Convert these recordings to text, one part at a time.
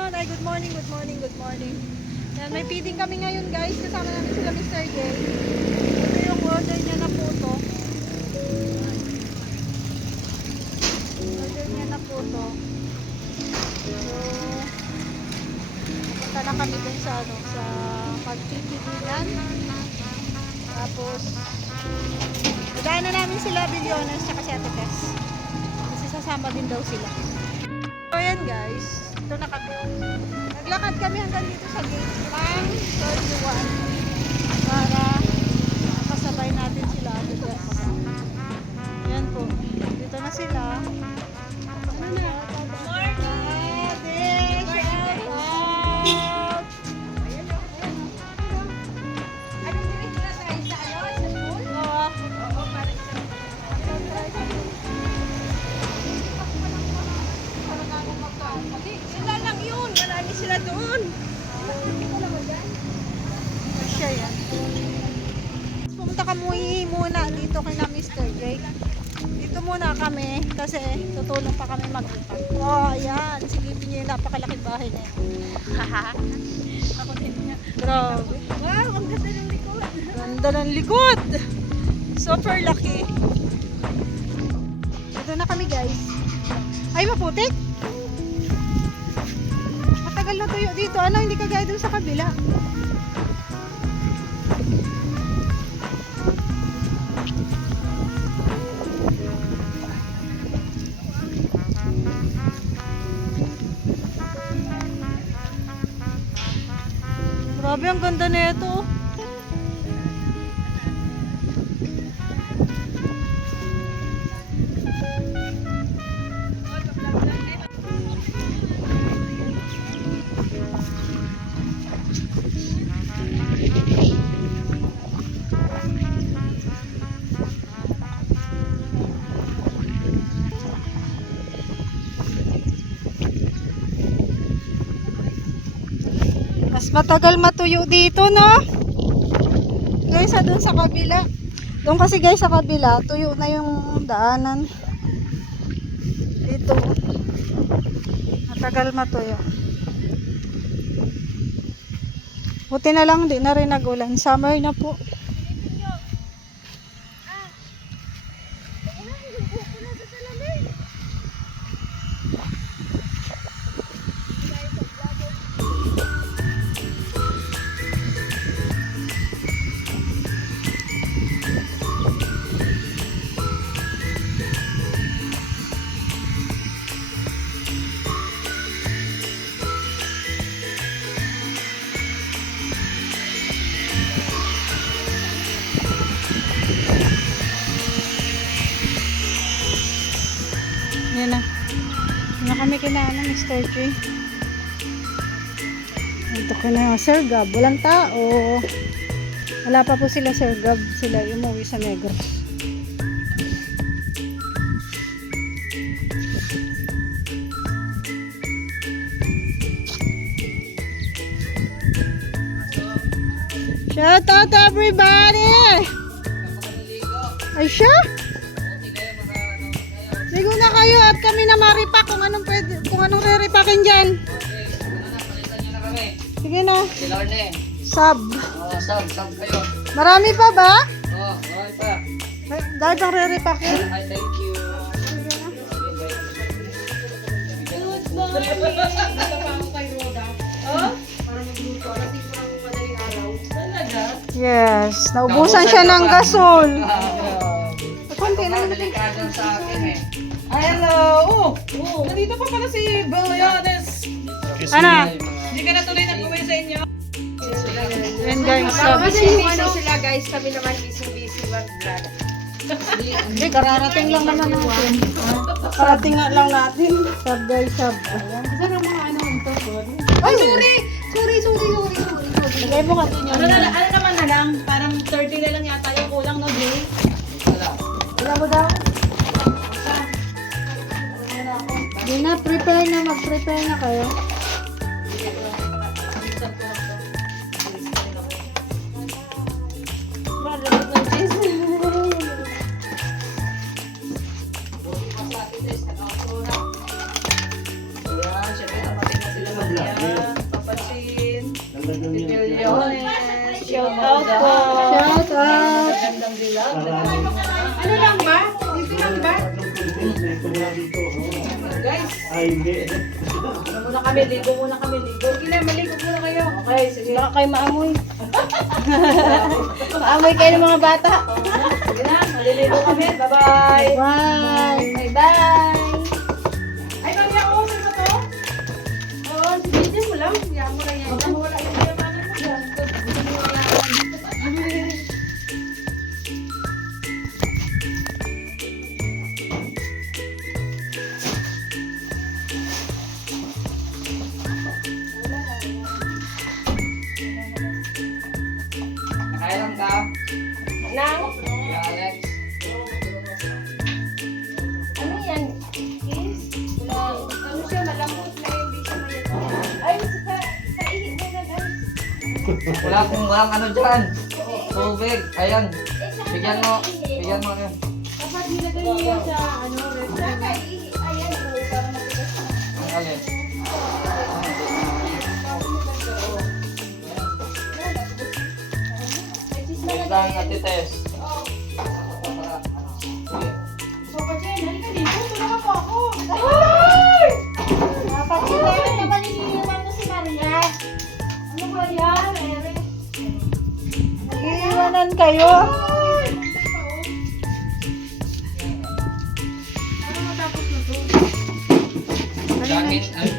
afternoon. Ay, good morning, good morning, good morning. Yan, may feeding kami ngayon guys. Kasama namin sila Mr. J. Ito yung order niya na puto. Order niya na puto. So, pupunta na kami dun sa ano, sa pagtitibingan. Tapos, nadaan na namin sila Bilyones tsaka si Ate Tess. Kasi sasama din daw sila. So ayan guys, ito na kami. Naglakad kami hanggang dito sa gate ng 31 para makasabay natin sila Ate Tess. Ayan po, dito na sila. Ano na? Ate, shout out! Anong diretso na tayo sa ano? Sa pool? Oo. Oo, parang sa sila lang yun. Marami sila doon. Siya yan. Pumunta ka muna dito kay na Mr. Jake. Dito muna kami kasi tutulong pa kami mag-ipak. Oh, ayan. Silipin niyo yung napakalaking bahay na yan. Ako din niya. Grabe. Wow, ang ganda ng likod. Ganda ng likod. Super laki. Ito na kami guys. Ay, maputik. Matagal na tuyo dito. Ano, hindi kagaya dun sa kabila. Grabe, ang ganda na ito. Mas matagal matuyo dito, no? Guys, doon sa kabila. Doon kasi guys sa kabila, tuyo na yung daanan. Dito. Matagal matuyo. Buti na lang, di na rin nagulan. Summer na po. Yan na. Yan na kami kinaano, Mr. J. Ito ko na Sir Gab. Walang tao. Wala pa po sila Sir Gab. Sila umuwi sa Negros. Shout out everybody! Ay siya? Ligo na kayo at kami na maripak kung anong pwede, kung anong re-repakin dyan. Sige na. Sub. Sub kayo. Marami pa ba? Marami pa. Dahil pang re-repakin. Hi, thank you. Good morning. Dito pa ako kay Roda. Oh? Para magluto. Kasi parang madaling araw. Talaga? Yes. Naubusan siya ng gasol. Konti na. Delikado sa akin eh. Ay, hello! Oh, nandito pa pala si Bilyones. Ano? Hindi ka na tuloy nag-uwi sa inyo. Yan guys. Kasi ano sila guys, kami naman busy mag-vlog. Hindi, kararating lang naman natin. Karating nga lang natin. Sub guys, sub. Saan ang mga ano ito? Ay, Sorry. lagay mo continue. Ano naman na lang? Parang 30 na lang yata yung kulang, no, Jay? Wala mo daw? Hindi na, prepare na. Mag-prepare na kayo. Ayan, syempre tapatin na sila mag-vlog. Ano lang ba? Dito lang ba? Guys, muna kami, ligo muna kami, ligo. Sige na, maligo muna kayo. Okay, sige. Baka kayo maamoy. Maamoy kayo ng mga bata. Sige na, maliligo kami. Bye-bye. Bye! Bye-bye. Ay, kaya ako, saan ba to? Oo, sige mo lang. Sige mo lang yan. Wala yung yamanan mo yan. Gusto mo yaman. Nakailan ka? Nang? Kuya Alex. Ano yan? Kiss? Ano siya, malambot na hindi siya mayat. Ay, sa ihip mo na guys. Walang ano dyan. Tubig. Ayan. Bigyan mo. Bigyan mo yan. Dapat nilagay niyo sa ano, red. Saka ihip, ayan, para matigas na. Ang alin. Wait lang, Ate Tess. Papa Jen, halika dito. Tulungan mo ako. Ay! Dapat sila naman iniiwan mo si Maria. Ano ba yan, Eric? Iiwanan kayo. Ano matapos na to? Gamit. Ay.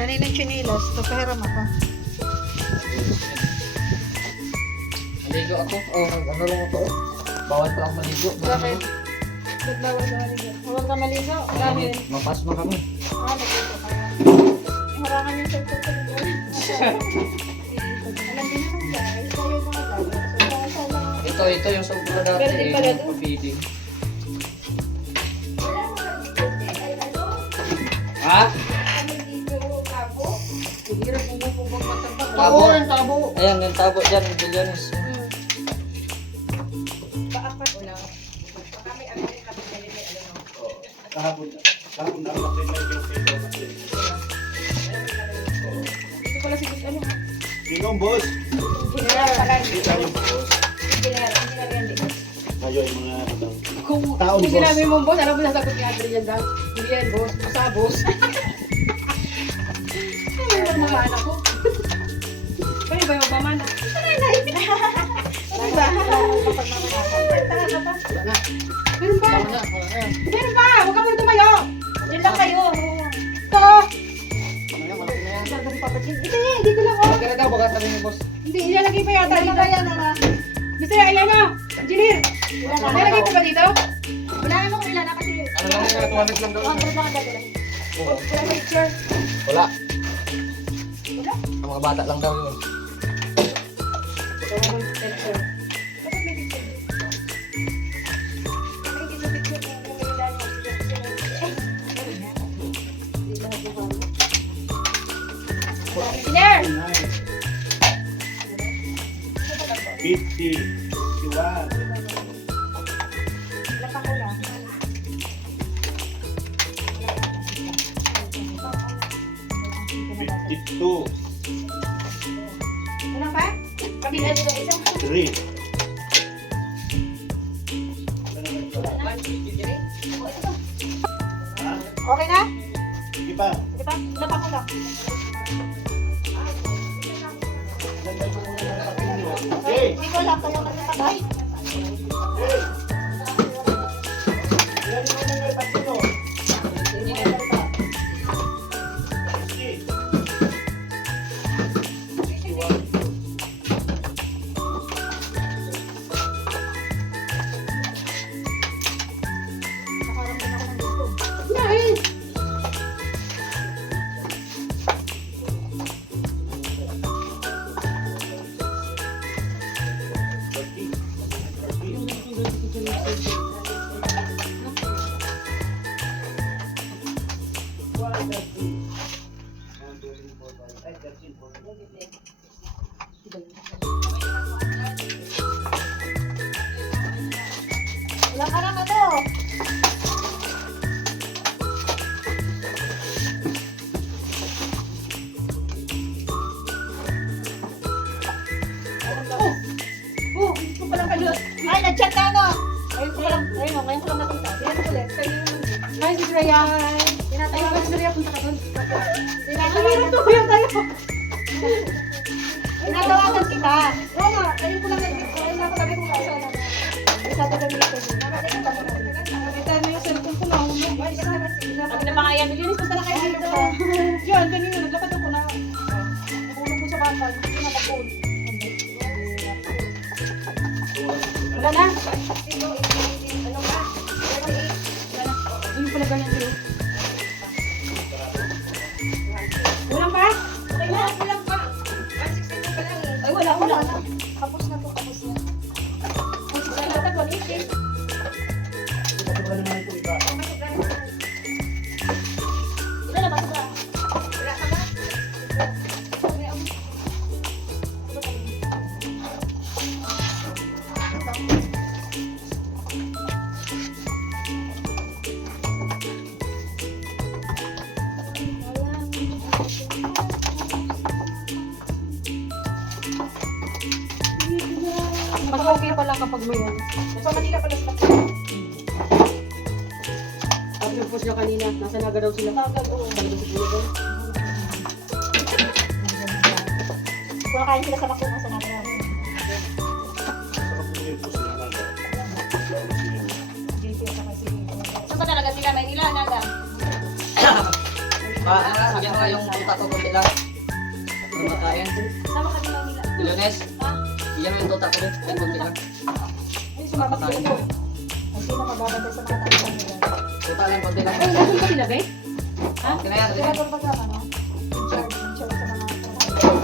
Kaninang chinilas. Ito, pahiram ako. Maligo ako. Oh, ano lang ako. Bawal pala ako maligo. Bakit? Ba't bawal na halika? Huwag ka maligo. Dahil. Mapas mo kami. Nagluto kaya. Harangan yung cellphone ko nito. Alam din naman guys. Kayo mga guys. Ito yung sobra dati. Pero di pala doon. Feeding. Ha? Hirap mo pupag matambak. Tabo. Ang tabo. Ayan, yung tabo dyan. Bilyones. Paapat na. Baka may ano rin kami sa lili, ano no? Kahapon na ako na-remind yung pito. Dito pala si ano? Tingong boss. General pala. Kita yung boss. Engineer yan dito. Kayo yung mga Kung Taon, kung boss. sinabi mo boss, ano ba nasagot ni Adrian daw? Hindi yan boss, basta boss. Ano yung mga anak ko? Kaya ba yung pamana? Ano ba? Meron ba? Meron ba? Huwag ka muna tumayo. Diyan lang kayo. Ito. Ito yan, dito lang oh. Kaya daw, baka sabihin ni boss. Hindi, ilalagay pa yata dito. Ayan na. Mr. Ayan mo. Engineer. Ilalagay pa ba dito? Wala mo kung ilan na kasi. Ano lang yung 200 lang daw? 100 lang ang dagdag. Wala picture. Wala. Wala? Ang mga bata lang daw yun. Picture. Bakit may picture? May hindi picture kung ilan yung Engineer! 50. Siwan. Lapak ko lang. Two. Ano pa? Kabila dito isa. 3. Okay na? Sige pa. Di ba? Lapak ko lang. Okay. Hindi ko alam kayo kasi patay. Nakaramdam ako ng gusto. Dahil. Wala ka na ano? Nag-chat ka, no? Ayun ko lang, ngayon ko lang napunta. Yan ulit. Hi, Sis Rhea. Tinatayo Ay, Sis Rhea, punta ka doon. Tinatawagan Ito, kuya tayo. Tinatawagan kita. Oo nga, ayun ko lang ayun ako sabi ko kayo na. Sabi ko dito. Nakita mo yung cellphone ko na hulog. Sabi na mga yan, Milinis, basta na kayo dito. Yan, kanina, naglakad ako na. Nahulog ko sa bakal. Hindi na mag-phone. Wala na. Ayun pala ganyan dito. Kulang pa? Okay na, kulang pa. Ay, wala. Kapos na to, kapos na. Ay, dapat 180. Ilan na ba ito ba? Wala ka ba? Mas okay pala kapag may ano. Sa Manila pala sila. Sabi ng post niya kanina, nasa Naga daw sila. Naga, oo. Sabi ng sila daw. Kumakain sila sa bakuna sa natin. Saan ba talaga sila? Maynila, Naga? Bigyan mo nga yung tuta ko konti lang. Para makain. Sama ka din Maynila. Milyones, Ha? bigyan mo yung tuta ko konti lang. Ay, sumama sila po. Ay, sino magbabantay sa mga tao nila? Tuta lang konti lang. Ay, nasun ba sila, be? Ha? Kinaya, Kaya doon pag ano? In charge sa mga trabaho.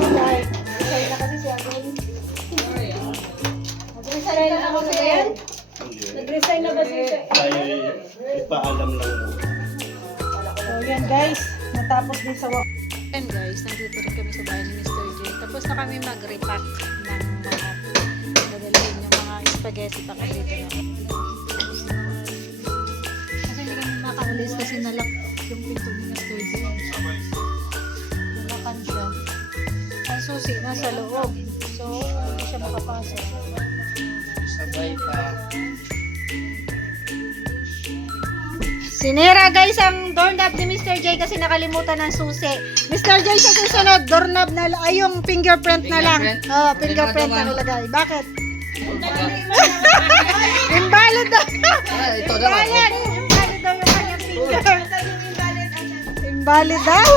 Resign na kasi siya. Nag-resign na ako sa yan. Nag-resign na ba sila? Ipaalam lang mo. So yan guys, natapos din sa work. Yan guys, nandito rin kami sa bahay ni Mr. J. Tapos na kami mag-repack ng mga dadalhin yung mga spaghetti pa kasi dito na. Kasi hindi kami makaalis kasi nalak yung pinto ni Mr. J. Nalakan siya. Ang susi nasa loob. So, hindi siya makapasok. sabay pa. Sinira guys ang doorknob ni Mr. J kasi nakalimutan ng susi. Mr. J sa susunod, doorknob na ay yung fingerprint na lang. Fingerprint? Oh, fingerprint na nilagay. Bakit? Invalid daw. Ito daw. Invalid. Invalid daw yung kanyang finger. Invalid daw.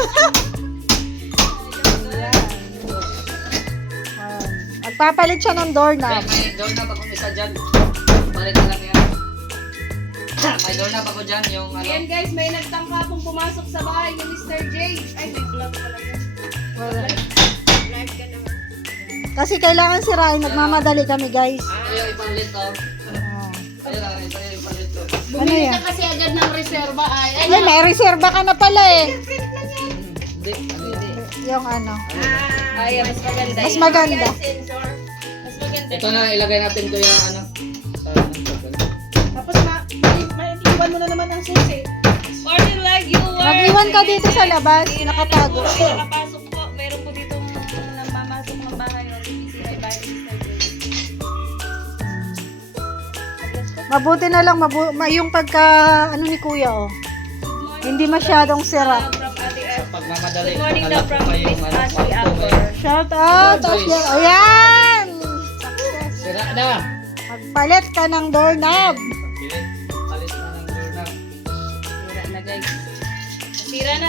Magpapalit siya ng doorknob. May doorknob ako isa dyan. Palit na lang yan. May doorknob ako dyan, yung ano. Ayan guys, may nagtangka pong pumasok sa bahay ni Mr. J. Ay, may vlog pala yun. Live ka naman. Kasi kailangan sirain, nagmamadali kami guys. Ayaw ipalit to. Oh. Ayaw lang, ayaw ipalit to. Ano yan? Kasi agad ng reserva ay. Ay, may reserva ka na pala eh. Hindi, ano hindi. Yung ano. Ay, mas maganda. Mas maganda. Sensor. Mas maganda. Ito na, ilagay natin ko yung ano. Sa Tapos maiiwan mo na naman ang susi. Morning live viewers. Mag-iwan ka dito sa labas, nakatago. Nakapasok po. Meron po dito namamasok ng bahay. May bahay ni Mr. J. Mabuti na lang, yung pagka, ano ni kuya oh. Hindi masyadong sira. From Ate F. pagmamadali. Good morning daw from pa yung Miss ano, Ashley Albor. Shout out! Ayan! Sira na. Magpalit ka ng doorknob. Palit na ng doorknob. Nasira na guys.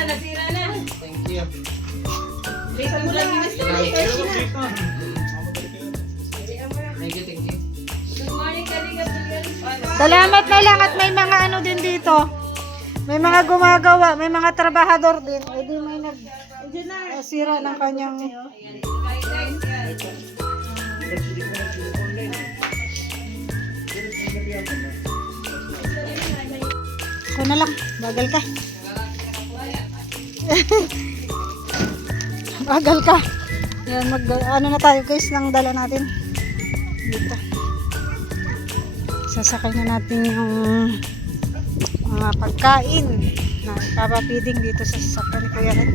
Nasira na. Thank you. Listen mo lang ni Mr. J. Thank you. Good morning, Kaliga Billion. Salamat na lang at may mga ano din dito. May mga gumagawa, may mga trabahador din. E di may sira ng kanyang... Ako na lang, bagal ka. Bagal ka. Yan, ano na tayo guys, nang dala natin. Dito. Sasakay na natin yung mga pagkain na ipapapiding dito sa sasakyan ni Kuya Red.